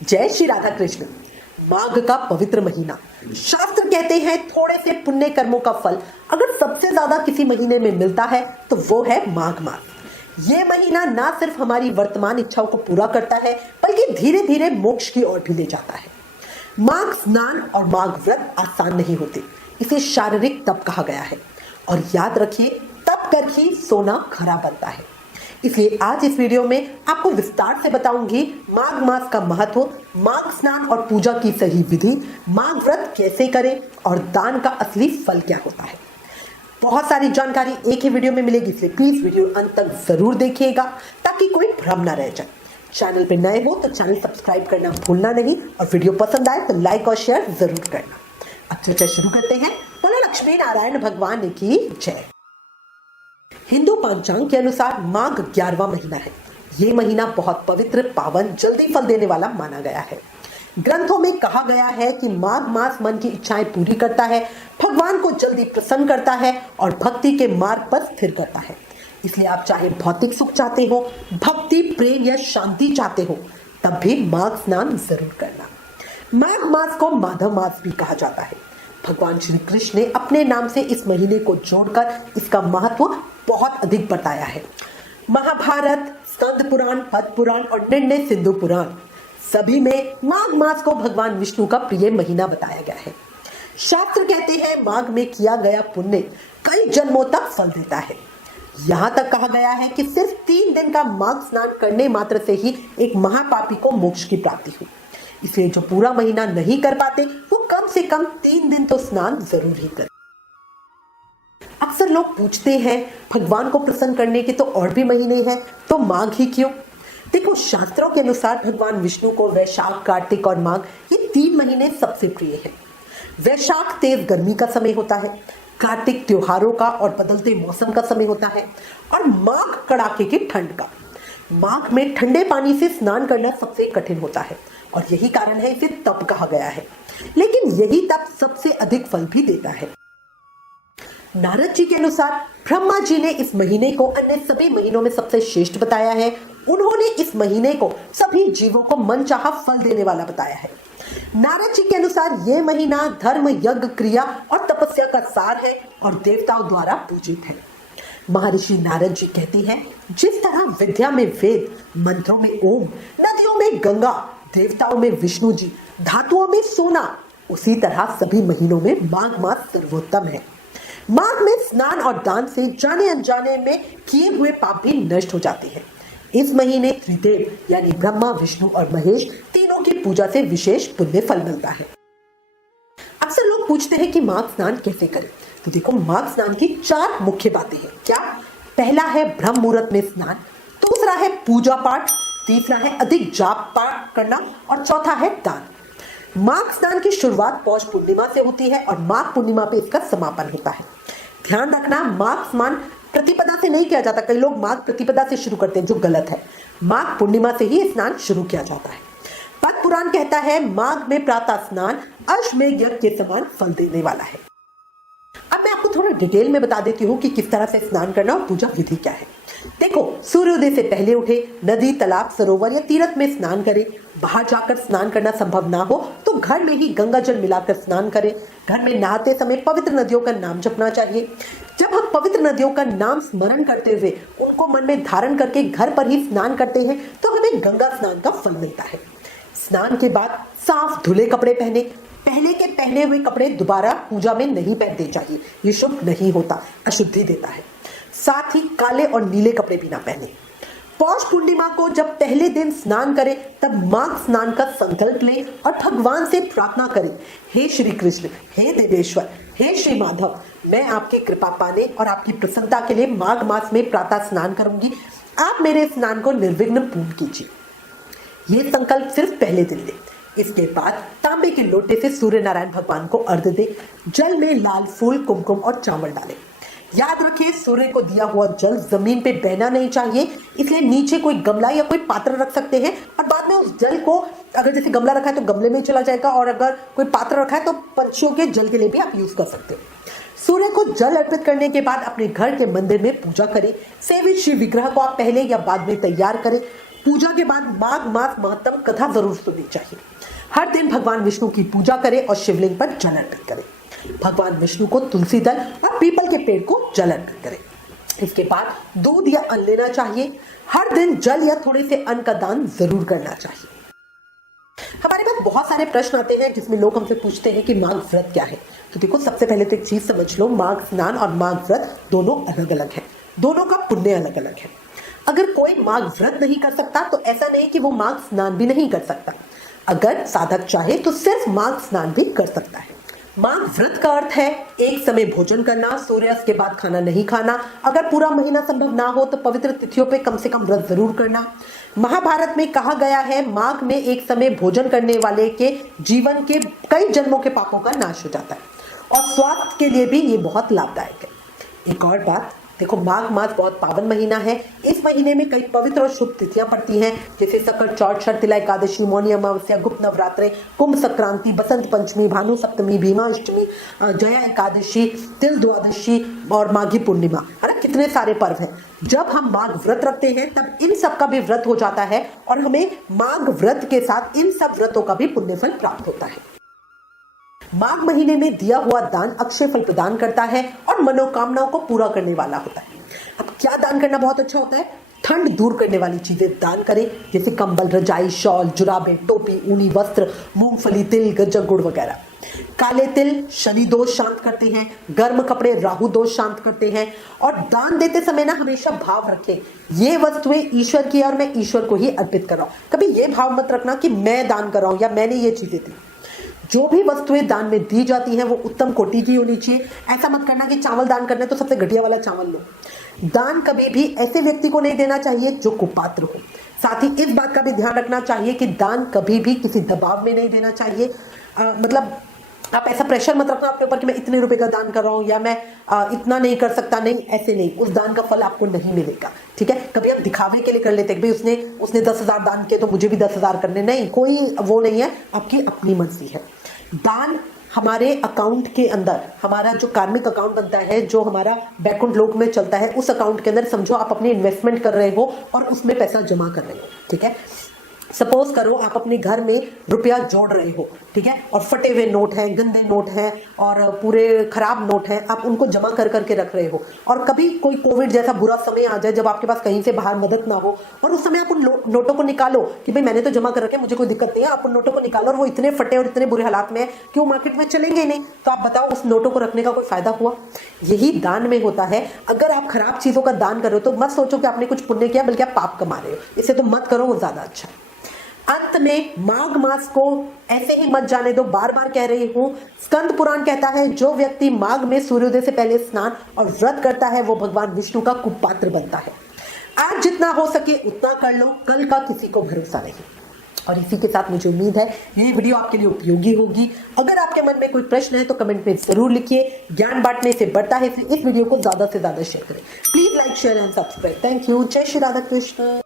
जय श्री राधा कृष्ण। माघ का पवित्र महीना, शास्त्र कहते हैं थोड़े से पुण्य कर्मों का फल अगर सबसे ज्यादा किसी महीने में मिलता है तो वो है माघ मास। ये महीना ना सिर्फ हमारी वर्तमान इच्छाओं को पूरा करता है बल्कि धीरे धीरे मोक्ष की ओर भी ले जाता है। माघ स्नान और माघ व्रत आसान नहीं होते, इसे शारीरिक तप कहा गया है। और याद रखिए, तप कर ही सोना खरा बनता है। इसलिए आज इस वीडियो में आपको विस्तार से बताऊंगी माघ मास का महत्व, माघ स्नान और पूजा की सही विधि, माघ व्रत कैसे करें और दान का असली फल क्या होता है। बहुत सारी जानकारी एक ही वीडियो में मिलेगी, इसलिए प्लीज वीडियो अंत तक जरूर देखिएगा ताकि कोई भ्रम ना रह जाए। चैनल पे नए हो तो चैनल सब्सक्राइब करना भूलना नहीं और वीडियो पसंद आए तो लाइक और शेयर जरूर करना। अब चर्चा शुरू करते हैं। बोलो लक्ष्मी नारायण भगवान की जय। हिंदू पंचांग के अनुसार माघ 11वां महीना है। ये महीना बहुत पवित्र, पावन, जल्दी फल देने वाला माना गया है। ग्रंथों में कहा गया है कि माघ मास मन की इच्छाएं पूरी करता है, भगवान को जल्दी प्रसन्न करता है और भक्ति के मार्ग पर स्थिर करता है। इसलिए आप चाहे भौतिक सुख चाहते हो, भक्ति, प्रेम या शांति चाहते हो, तब भी माघ स्नान जरूर करना। माघ मास को माधव मास भी कहा जाता है। भगवान श्री कृष्ण ने अपने नाम से इस महीने को जोड़कर इसका महत्व बहुत अधिक बताया है। महाभारत, स्कंद पुराण, पद्म पुराण और निर्णय सिंधु पुराण सभी में माघ मास को भगवान विष्णु का प्रिय महीना बताया गया है। शास्त्र कहते हैं माघ में किया गया पुण्य कई जन्मों तक फल देता है। यहाँ तक कहा गया है कि सिर्फ 3 दिन का माघ स्नान करने मात्र से ही एक महापापी को मोक्ष की प्राप्ति हुई। इसलिए जो पूरा महीना नहीं कर पाते वो कम से कम 3 दिन तो स्नान जरूर ही करें। अक्सर लोग पूछते हैं भगवान को प्रसन्न करने के तो और भी महीने हैं, तो माघ ही क्यों? देखो, शास्त्रों के अनुसार भगवान विष्णु को वैशाख, कार्तिक और माघ ये 3 महीने सबसे प्रिय हैं। वैशाख तेज गर्मी का समय होता है, कार्तिक त्योहारों का और बदलते मौसम का समय होता है और माघ कड़ाके की ठंड का। माघ में ठंडे पानी से स्नान करना सबसे कठिन होता है और यही कारण है इसे तप कहा गया है। लेकिन यही तप सबसे अधिक फल भी देता है। नारद जी के अनुसार ब्रह्मा जी ने इस महीने को अन्य सभी महीनों में सबसे श्रेष्ठ बताया है। उन्होंने इस महीने को सभी जीवों को मनचाहा फल देने वाला बताया है। नारद जी के अनुसार यह महीना धर्म, यज्ञ, क्रिया और तपस्या का सार है और देवताओं द्वारा पूजित है। महर्षि नारद जी कहते हैं, जिस तरह विद्या में वेद, मंत्रों में ओम, नदियों में गंगा, देवताओं में विष्णु जी, धातुओं में सोना, उसी तरह सभी महीनों में माघ मास सर्वोत्तम है। माघ में स्नान और दान से जाने अनजाने में किए हुए पाप भी नष्ट हो जाते हैं। इस महीने त्रिदेव यानी ब्रह्मा, विष्णु और महेश तीनों की पूजा से विशेष पुण्य फल मिलता है। अक्सर लोग पूछते हैं कि माघ स्नान कैसे करें, तो देखो, माघ स्नान की 4 मुख्य बातें हैं। क्या? पहला है ब्रह्म मुहूर्त में स्नान, दूसरा है पूजा पाठ, तीसरा है अधिक जाप पाठ करना और चौथा है दान। माघ स्नान की शुरुआत पौष पूर्णिमा से होती है और माघ पूर्णिमा पे इसका समापन होता है। ध्यान रखना, माघ स्नान प्रतिपदा से नहीं किया जाता। कई लोग माघ प्रतिपदा से शुरू करते हैं, जो गलत है। माघ पूर्णिमा से ही स्नान शुरू किया जाता है। पद्म पुराण कहता है माघ में प्रातः स्नान अश्वमेध यज्ञ के समान फल देने वाला है। अब मैं आपको थोड़ा डिटेल में बता देती हूँ कि किस तरह से स्नान करना और पूजा विधि क्या है। देखो, सूर्योदय से पहले उठे, नदी, तालाब, सरोवर या तीर्थ में स्नान करें। बाहर जाकर स्नान करना संभव ना हो तो घर में ही गंगा जल मिलाकर स्नान करें। घर में नहाते समय पवित्र नदियों का नाम जपना चाहिए। जब हम पवित्र नदियों का नाम स्मरण करते हुए उनको मन में धारण करके घर पर ही स्नान करते हैं तो हमें गंगा स्नान का फल मिलता है। स्नान के बाद साफ धुले कपड़े पहने। पहले के पहने हुए कपड़े दोबारा पूजा में नहीं पहनने चाहिए, ये शुभ नहीं होता, अशुद्धि देता है। साथ ही काले और नीले कपड़े भी ना पहने। पौष पूर्णिमा को जब पहले दिन स्नान करें तब माघ स्नान का संकल्प लें और भगवान से प्रार्थना करें, हे श्री कृष्ण, हे देवेश्वर, हे श्री माधव, मैं आपकी कृपा पाने और आपकी प्रसन्नता के लिए माघ मास में प्रातः स्नान करूंगी। आप मेरे स्नान को निर्विघ्न पूर्ण कीजिए। ये संकल्प सिर्फ पहले दिन लें। इसके बाद तांबे के लोटे से सूर्य नारायण भगवान को अर्घ्य दें। जल में लाल फूल, कुमकुम और चावल डालें। याद रखिए, सूर्य को दिया हुआ जल जमीन पे बहना नहीं चाहिए, इसलिए नीचे कोई गमला या कोई पात्र रख सकते हैं और बाद में उस जल को, अगर जैसे गमला रखा है तो गमले में चला जाएगा और अगर कोई पात्र रखा है तो पंछियों के जल के लिए भी आप यूज कर सकते हैं। सूर्य को जल अर्पित करने के बाद अपने घर के मंदिर में पूजा करें। सेवित श्री विग्रह को आप पहले या बाद में तैयार करें। पूजा के बाद माघ मास महत्तम कथा जरूर सुननी चाहिए। हर दिन भगवान विष्णु की पूजा करें और शिवलिंग पर जल अर्पित करें। भगवान विष्णु को तुलसी दल और पीपल के पेड़ को जल अर्पित करें। इसके बाद दूध या अन्न लेना चाहिए। हर दिन जल या थोड़े से अन्न का दान जरूर करना चाहिए। हमारे पास बहुत सारे प्रश्न आते हैं जिसमें लोग हमसे पूछते हैं कि माघ व्रत क्या है। तो देखो, सबसे पहले तो एक चीज समझ लो, माघ स्नान और माघ व्रत दोनों अलग अलग है, दोनों का पुण्य अलग अलग है। अगर कोई माघ व्रत नहीं कर सकता तो ऐसा नहीं कि वो माघ स्नान भी नहीं कर सकता। अगर साधक चाहे तो सिर्फ माघ स्नान भी कर सकता है। माघ व्रत का अर्थ है एक समय भोजन करना, सूर्यास्त के बाद खाना नहीं खाना। अगर पूरा महीना संभव ना हो तो पवित्र तिथियों पे कम से कम व्रत जरूर करना। महाभारत में कहा गया है माघ में एक समय भोजन करने वाले के जीवन के कई जन्मों के पापों का नाश हो जाता है और स्वास्थ्य के लिए भी ये बहुत लाभदायक है। एक और बात देखो, माघ मास बहुत पावन महीना है। इस महीने में कई पवित्र और शुभ तिथियां पड़ती हैं, जैसे सकट चौथ, शर्तिला एकादशी, मौनी अमावस्या, गुप्त नवरात्रे, कुंभ संक्रांति, बसंत पंचमी, भानु सप्तमी, भीमा अष्टमी, जया एकादशी, तिल द्वादशी और माघी पूर्णिमा। है ना, कितने सारे पर्व हैं। जब हम माघ व्रत रखते हैं तब इन सब का भी व्रत हो जाता है और हमें माघ व्रत के साथ इन सब व्रतों का भी पुण्यफल प्राप्त होता है। माघ महीने में दिया हुआ दान अक्षय फल प्रदान करता है और मनोकामनाओं को पूरा करने वाला होता है। अब क्या दान करना बहुत अच्छा होता है? ठंड दूर करने वाली चीजें दान करें, जैसे कंबल, रजाई, शॉल, जुराबे, टोपी, ऊनी वस्त्र, मूंगफली, तिल, गज्जक, गुड़ वगैरह। काले तिल शनि दोष शांत करते हैं, गर्म कपड़े राहु दोष शांत करते हैं। और दान देते समय ना हमेशा भाव रखें, ये वस्तुएं ईश्वर की और मैं ईश्वर को ही अर्पित कर रहा हूं। कभी ये भाव मत रखना कि मैं दान कर रहा हूं या मैंने ये चीजें दी। जो भी वस्तुएं दान में दी जाती हैं वो उत्तम कोटि की होनी चाहिए। ऐसा मत करना कि चावल दान करना है तो सबसे घटिया वाला चावल लो। दान कभी भी ऐसे व्यक्ति को नहीं देना चाहिए जो कुपात्र हो। साथ ही इस बात का भी ध्यान रखना चाहिए कि दान कभी भी किसी दबाव में नहीं देना चाहिए। मतलब आप ऐसा प्रेशर मत रखना अपने ऊपर कि मैं इतने रुपए का दान कर रहा हूँ या मैं इतना नहीं कर सकता। नहीं, ऐसे नहीं, उस दान का फल आपको नहीं मिलेगा। ठीक है, कभी आप दिखावे के लिए कर लेते हैं भाई उसने 10,000 दान किए तो मुझे भी 10,000 करने। नहीं, कोई वो नहीं है, आपकी अपनी मर्जी है। दान हमारे अकाउंट के अंदर, हमारा जो कार्मिक अकाउंट बनता है, जो हमारा बैकुंठ लोक में चलता है, उस अकाउंट के अंदर समझो आप अपनी इन्वेस्टमेंट कर रहे हो और उसमें पैसा जमा कर रहे हो। ठीक है, सपोज करो आप अपने घर में रुपया जोड़ रहे हो, ठीक है, और फटे हुए नोट हैं, गंदे नोट हैं और पूरे खराब नोट हैं, आप उनको जमा कर करके रख रहे हो। और कभी कोई कोविड जैसा बुरा समय आ जाए जब आपके पास कहीं से बाहर मदद ना हो और उस समय आप उन नोटों को निकालो कि भाई मैंने तो जमा कर रखे, मुझे कोई दिक्कत नहीं है। आप उन नोटों को निकालो और वो इतने फटे और इतने बुरे हालात में है कि वो मार्केट में चलेंगे नहीं, तो आप बताओ उस नोटों को रखने का कोई फायदा हुआ? यही दान में होता है। अगर आप खराब चीजों का दान कर रहे हो तो मत सोचो कि आपने कुछ पुण्य किया, बल्कि आप पाप कमा रहे हो। इसे तो मत करो, वो ज्यादा अच्छा है। अंत में माघ मास को ऐसे ही मत जाने दो, बार बार कह रही हूं। स्कंद पुराण कहता है जो व्यक्ति माघ में सूर्योदय से पहले स्नान और व्रत करता है वो भगवान विष्णु का कुपात्र बनता है। आज जितना हो सके उतना कर लो, कल का किसी को भरोसा नहीं। और इसी के साथ मुझे उम्मीद है ये वीडियो आपके लिए उपयोगी होगी। अगर आपके मन में कोई प्रश्न है तो कमेंट में जरूर लिखिए। ज्ञान बांटने से बढ़ता है, इस वीडियो को ज्यादा से ज्यादा शेयर करें। Please like, share and subscribe. Thank you. जय श्री राधा कृष्ण।